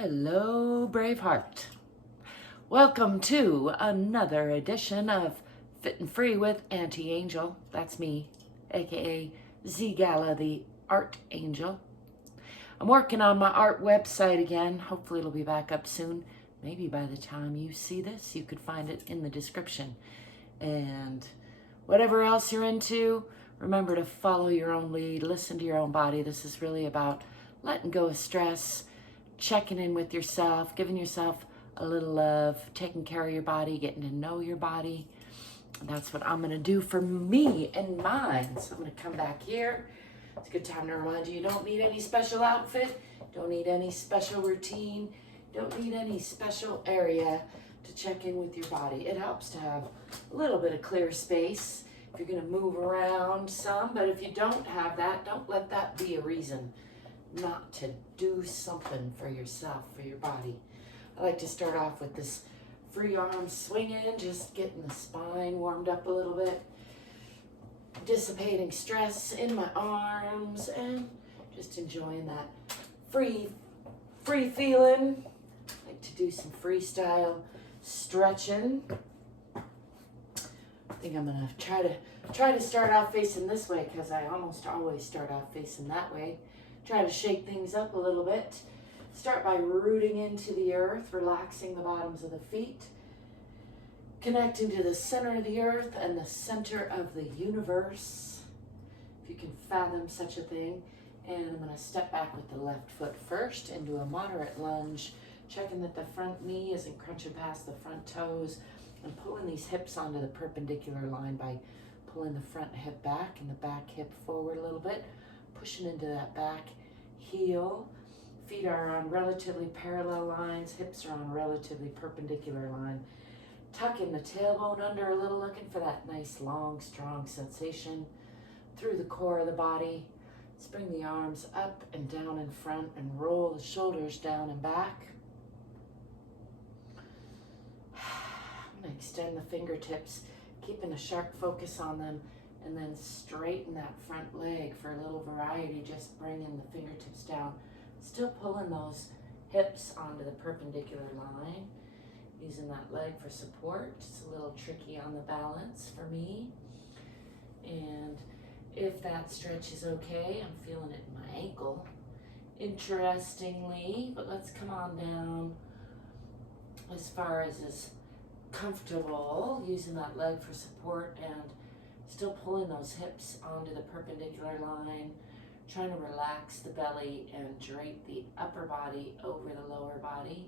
Hello, Braveheart. Welcome to another edition of Fit and Free with Auntie Angel. That's me, aka ZGala the Art Angel. I'm working on my art website again. Hopefully it'll be back up soon. Maybe by the time you see this, you could find it in the description. And whatever else you're into, remember to follow your own lead, listen to your own body. This is really about letting go of stress, checking in with yourself, giving yourself a little love, taking care of your body, getting to know your body. And that's what I'm going to do for me and mine. So I'm going to come back here. It's a good time to remind you don't need any special outfit, don't need any special routine, don't need any special area to check in with your body. It helps to have a little bit of clear space if you're going to move around some, but if you don't have that, don't let that be a reason not to do something for yourself, for your body. I like to start off with this free arm swinging, just getting the spine warmed up a little bit, dissipating stress in my arms, and just enjoying that free feeling. I like to do some freestyle stretching. I think I'm gonna try to start off facing this way because I almost always start off facing that way. Try to shake things up a little bit. Start by rooting into the earth, relaxing the bottoms of the feet, connecting to the center of the earth and the center of the universe, if you can fathom such a thing. And I'm going to step back with the left foot first into a moderate lunge, checking that the front knee isn't crunching past the front toes, and pulling these hips onto the perpendicular line by pulling the front hip back and the back hip forward a little bit, pushing into that back heel. Feet are on relatively parallel lines, hips are on relatively perpendicular line. Tucking the tailbone under a little, looking for that nice, long, strong sensation through the core of the body. Let's bring the arms up and down in front and roll the shoulders down and back. I'm going to extend the fingertips, keeping a sharp focus on them, and then straighten that front leg for a little variety, just bringing the fingertips down. Still pulling those hips onto the perpendicular line, using that leg for support. It's a little tricky on the balance for me. And if that stretch is okay, I'm feeling it in my ankle, interestingly, but let's come on down as far as is comfortable, using that leg for support and still pulling those hips onto the perpendicular line, trying to relax the belly and drape the upper body over the lower body.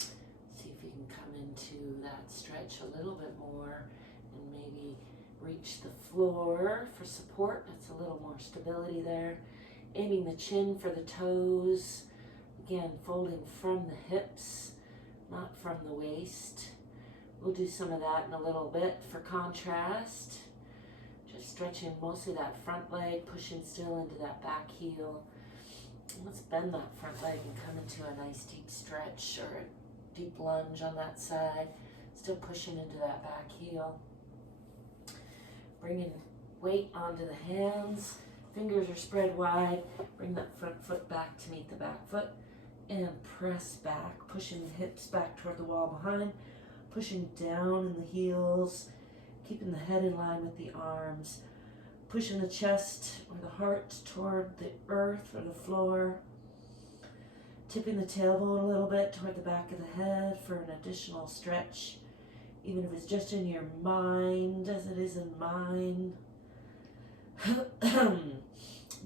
See if you can come into that stretch a little bit more and maybe reach the floor for support. That's a little more stability there. Aiming the chin for the toes. Again, folding from the hips, not from the waist. We'll do some of that in a little bit for contrast. Just stretching mostly that front leg, pushing still into that back heel. Let's bend that front leg and come into a nice deep stretch or a deep lunge on that side. Still pushing into that back heel. Bringing weight onto the hands. Fingers are spread wide. Bring that front foot back to meet the back foot. And press back, pushing the hips back toward the wall behind. Pushing down in the heels, keeping the head in line with the arms, pushing the chest or the heart toward the earth or the floor, tipping the tailbone a little bit toward the back of the head for an additional stretch, even if it's just in your mind as it is in mine.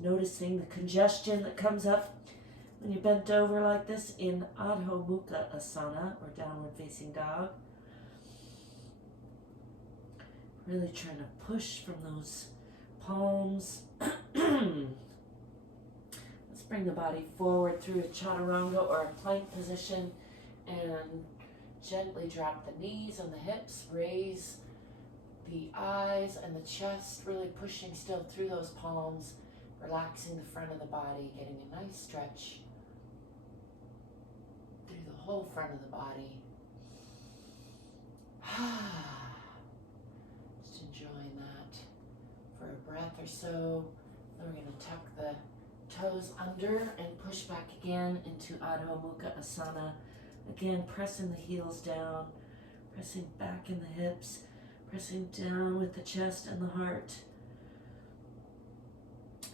Noticing the congestion that comes up when you're bent over like this in Adho Mukha Asana or downward facing dog. Really trying to push from those palms. Let's bring the body forward through a chaturanga or a plank position and gently drop the knees and the hips. Raise the eyes and the chest, really pushing still through those palms, relaxing the front of the body, getting a nice stretch through the whole front of the body. Just enjoying that for a breath or so. Then we're going to tuck the Toes under and push back again into Adho Mukha Asana. Again, pressing the heels down, pressing back in the hips, pressing down with the chest and the heart.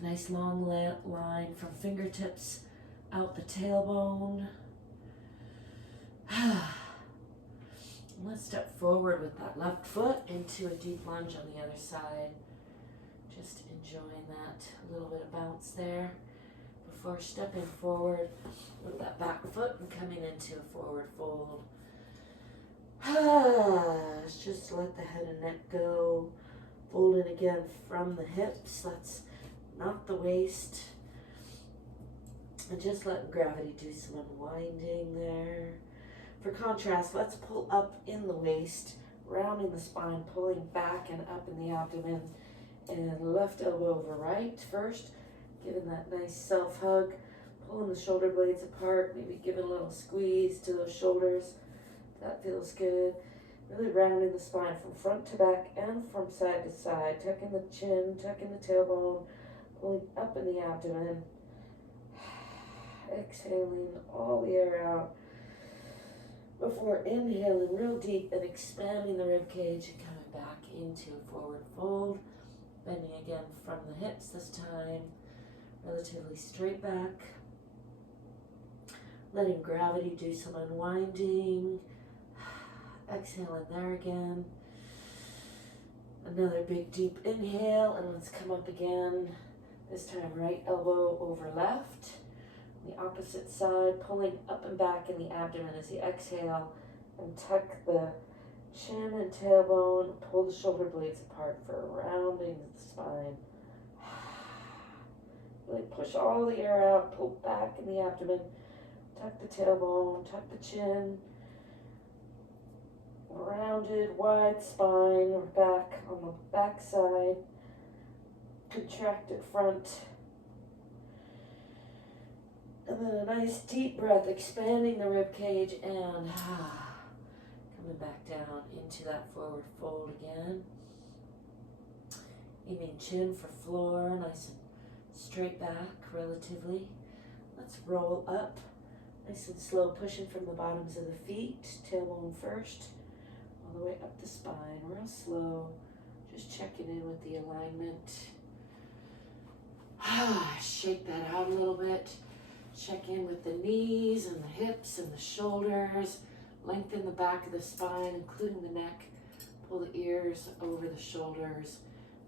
Nice long line from fingertips out the tailbone. Let's step forward with that left foot into a deep lunge on the other side. Just enjoying that little bit of bounce there before stepping forward with that back foot and coming into a forward fold. Just let the head and neck go. Fold in again from the hips. Let's not the waist. And just let gravity do some unwinding there. For contrast, let's pull up in the waist, rounding the spine, pulling back and up in the abdomen, and left elbow over right first, giving that nice self-hug, pulling the shoulder blades apart, maybe giving a little squeeze to those shoulders. That feels good. Really rounding the spine from front to back and from side to side, tucking the chin, tucking the tailbone, pulling up in the abdomen. Exhaling all the air out before inhaling real deep and expanding the rib cage and coming back into a forward fold. Bending again from the hips this time, relatively straight back. Letting gravity do some unwinding. Exhaling there again. Another big deep inhale, and let's come up again. This time right elbow over left. The opposite side, pulling up and back in the abdomen as you exhale, and tuck the chin and tailbone, pull the shoulder blades apart for rounding the spine. Really push all the air out, pull back in the abdomen, tuck the tailbone, tuck the chin, rounded, wide spine, or back on the back side, contracted front. And then a nice deep breath, expanding the rib cage and coming back down into that forward fold again. Aiming chin for floor, nice and straight back relatively. Let's roll up, nice and slow, pushing from the bottoms of the feet, tailbone first, all the way up the spine, real slow. Just checking in with the alignment. Shake that out a little bit. Check in with the knees and the hips and the shoulders. Lengthen the back of the spine, including the neck. Pull the ears over the shoulders.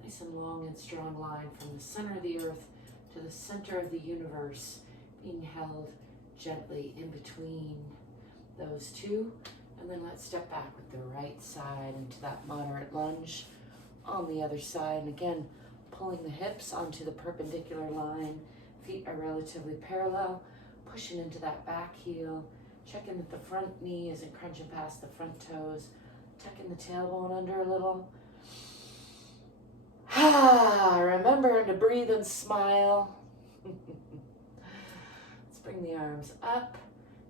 Nice and long and strong line from the center of the earth to the center of the universe, being held gently in between those two. And then let's step back with the right side into that moderate lunge on the other side. And again, pulling the hips onto the perpendicular line. Feet are relatively parallel, pushing into that back heel, checking that the front knee isn't crunching past the front toes, tucking the tailbone under a little. Remember to breathe and smile. Let's bring the arms up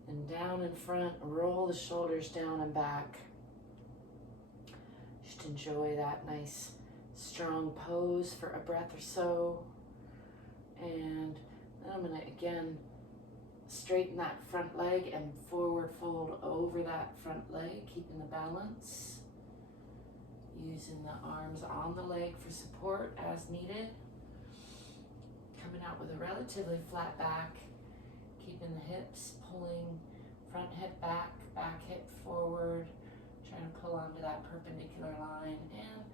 and down in front, roll the shoulders down and back. Just enjoy that nice, strong pose for a breath or so. And then I'm going to again straighten that front leg and forward fold over that front leg, keeping the balance. Using the arms on the leg for support as needed. Coming out with a relatively flat back, keeping the hips pulling front hip back, back hip forward, trying to pull onto that perpendicular line, and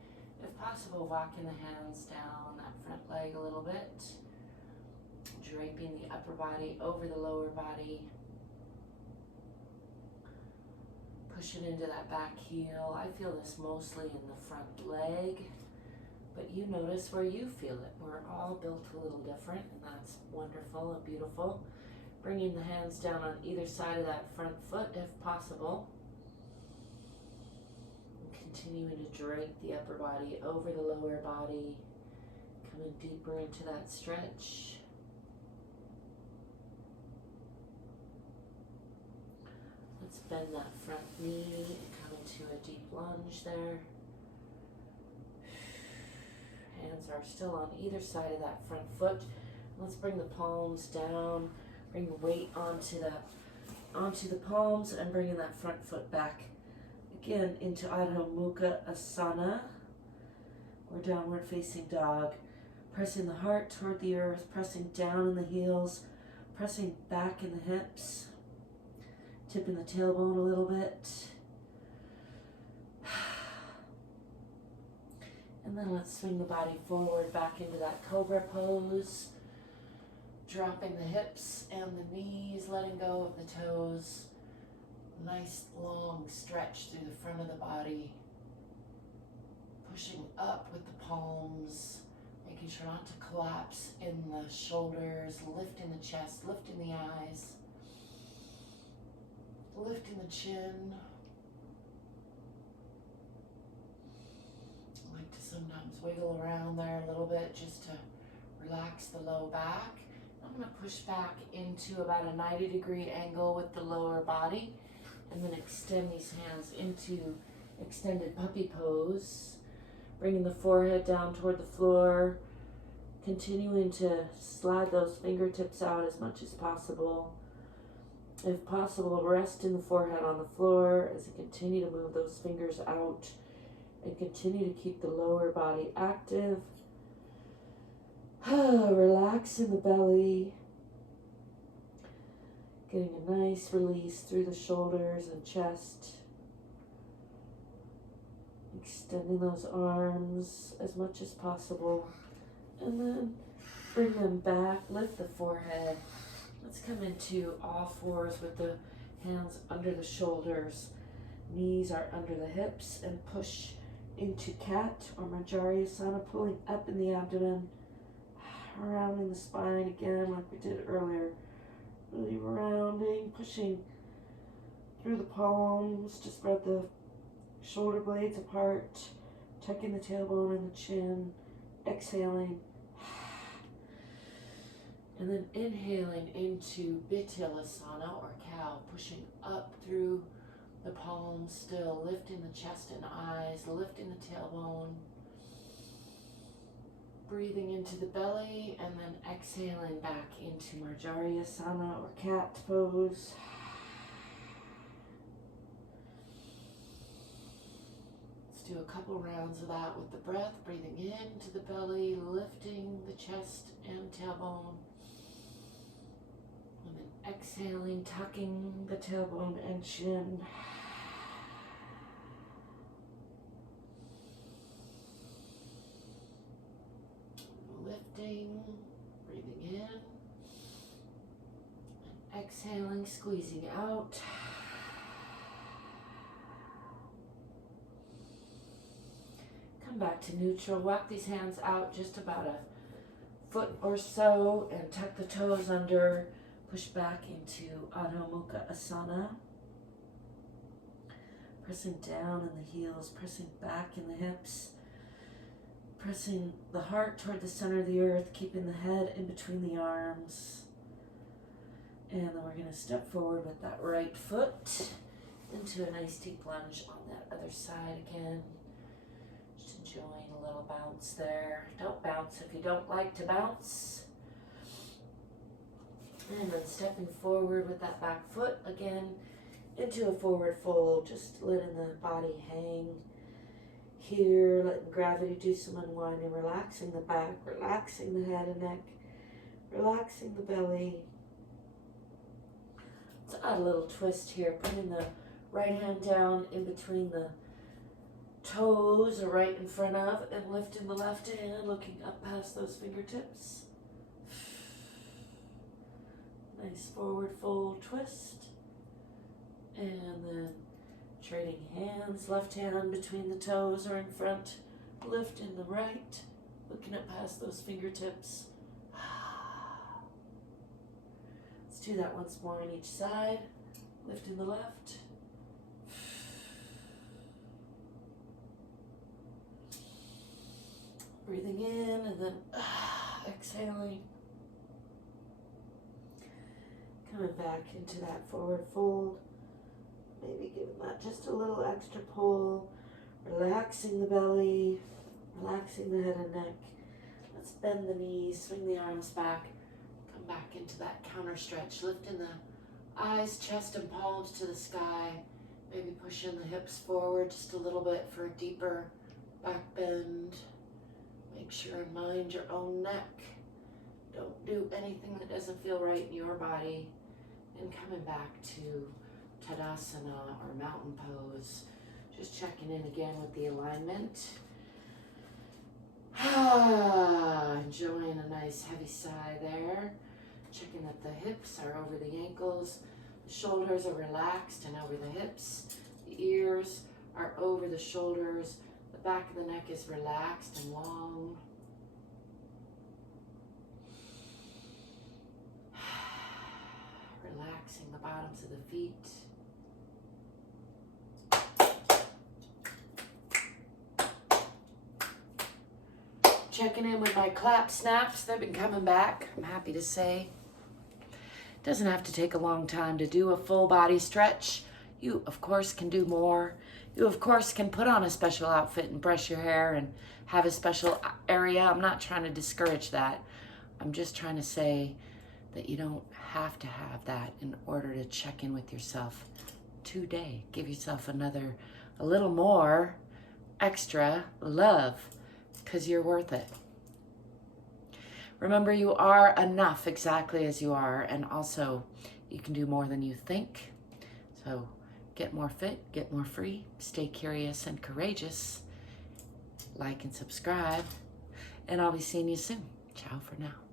if possible, walking the hands down that front leg a little bit. Draping the upper body over the lower body. Pushing into that back heel. I feel this mostly in the front leg, but you notice where you feel it. We're all built a little different, and that's wonderful and beautiful. Bringing the hands down on either side of that front foot if possible. And continuing to drape the upper body over the lower body. Coming deeper into that stretch. Let's bend that front knee and come into a deep lunge there. Hands are still on either side of that front foot. Let's bring the palms down, bring the weight onto the palms, and bringing that front foot back again into Adho Mukha Asana, or downward facing dog. Pressing the heart toward the earth, pressing down in the heels, pressing back in the hips, tipping the tailbone a little bit. And then let's swing the body forward back into that cobra pose, dropping the hips and the knees, letting go of the toes. Nice long stretch through the front of the body, pushing up with the palms, making sure not to collapse in the shoulders, lifting the chest, lifting the eyes, lifting the chin. I like to sometimes wiggle around there a little bit just to relax the low back. I'm going to push back into about a 90-degree angle with the lower body, and then extend these hands into extended puppy pose, bringing the forehead down toward the floor, continuing to slide those fingertips out as much as possible. If possible, resting the forehead on the floor as you continue to move those fingers out and continue to keep the lower body active. Relaxing the belly, getting a nice release through the shoulders and chest. Extending those arms as much as possible. And then bring them back, lift the forehead. Let's come into all fours with the hands under the shoulders. Knees are under the hips, and push into cat or Manjari-asana, pulling up in the abdomen, rounding the spine again like we did earlier. Really rounding, pushing through the palms to spread the shoulder blades apart, tucking the tailbone and the chin, exhaling, and then inhaling into Bittilasana or cow, pushing up through the palms still, lifting the chest and eyes, lifting the tailbone, breathing into the belly, and then exhaling back into Manjari-asana or cat pose. Let's do a couple rounds of that with the breath, breathing into the belly, lifting the chest and tailbone, and then exhaling, tucking the tailbone and chin. Lifting, breathing in, and exhaling, squeezing out. Come back to neutral. Walk these hands out just about a foot or so and tuck the toes under. Push back into Adho Mukha Asana. Pressing down in the heels, pressing back in the hips. Pressing the heart toward the center of the earth, keeping the head in between the arms. And then we're going to step forward with that right foot into a nice deep lunge on that other side again. Just enjoying a little bounce there. Don't bounce if you don't like to bounce. And then stepping forward with that back foot again into a forward fold, just letting the body hang here, letting gravity do some unwinding, relaxing the back, relaxing the head and neck, relaxing the belly. Let's add a little twist here, putting the right hand down in between the toes or right in front of, and lifting the left hand, looking up past those fingertips. Nice forward fold twist. And then trading hands, left hand between the toes or in front, lifting the right, looking up past those fingertips. Let's do that once more on each side, lifting the left. Breathing in and then exhaling. Coming back into that forward fold. Maybe giving that just a little extra pull. Relaxing the belly. Relaxing the head and neck. Let's bend the knees, swing the arms back. back into that counter stretch, lifting the eyes, chest, and palms to the sky. Maybe pushing the hips forward just a little bit for a deeper back bend. Make sure and mind your own neck. Don't do anything that doesn't feel right in your body. And coming back to Tadasana or mountain pose. Just checking in again with the alignment. Enjoying a nice heavy sigh there. Checking that the hips are over the ankles. The shoulders are relaxed and over the hips. The ears are over the shoulders. The back of the neck is relaxed and long. Relaxing the bottoms of the feet. Checking in with my clap snaps. They've been coming back, I'm happy to say. Doesn't have to take a long time to do a full body stretch. You, of course, can do more. You, of course, can put on a special outfit and brush your hair and have a special area. I'm not trying to discourage that. I'm just trying to say that you don't have to have that in order to check in with yourself today. Give yourself a little more extra love, because you're worth it. Remember, you are enough exactly as you are, and also you can do more than you think. So get more fit, get more free, stay curious and courageous. Like and subscribe, and I'll be seeing you soon. Ciao for now.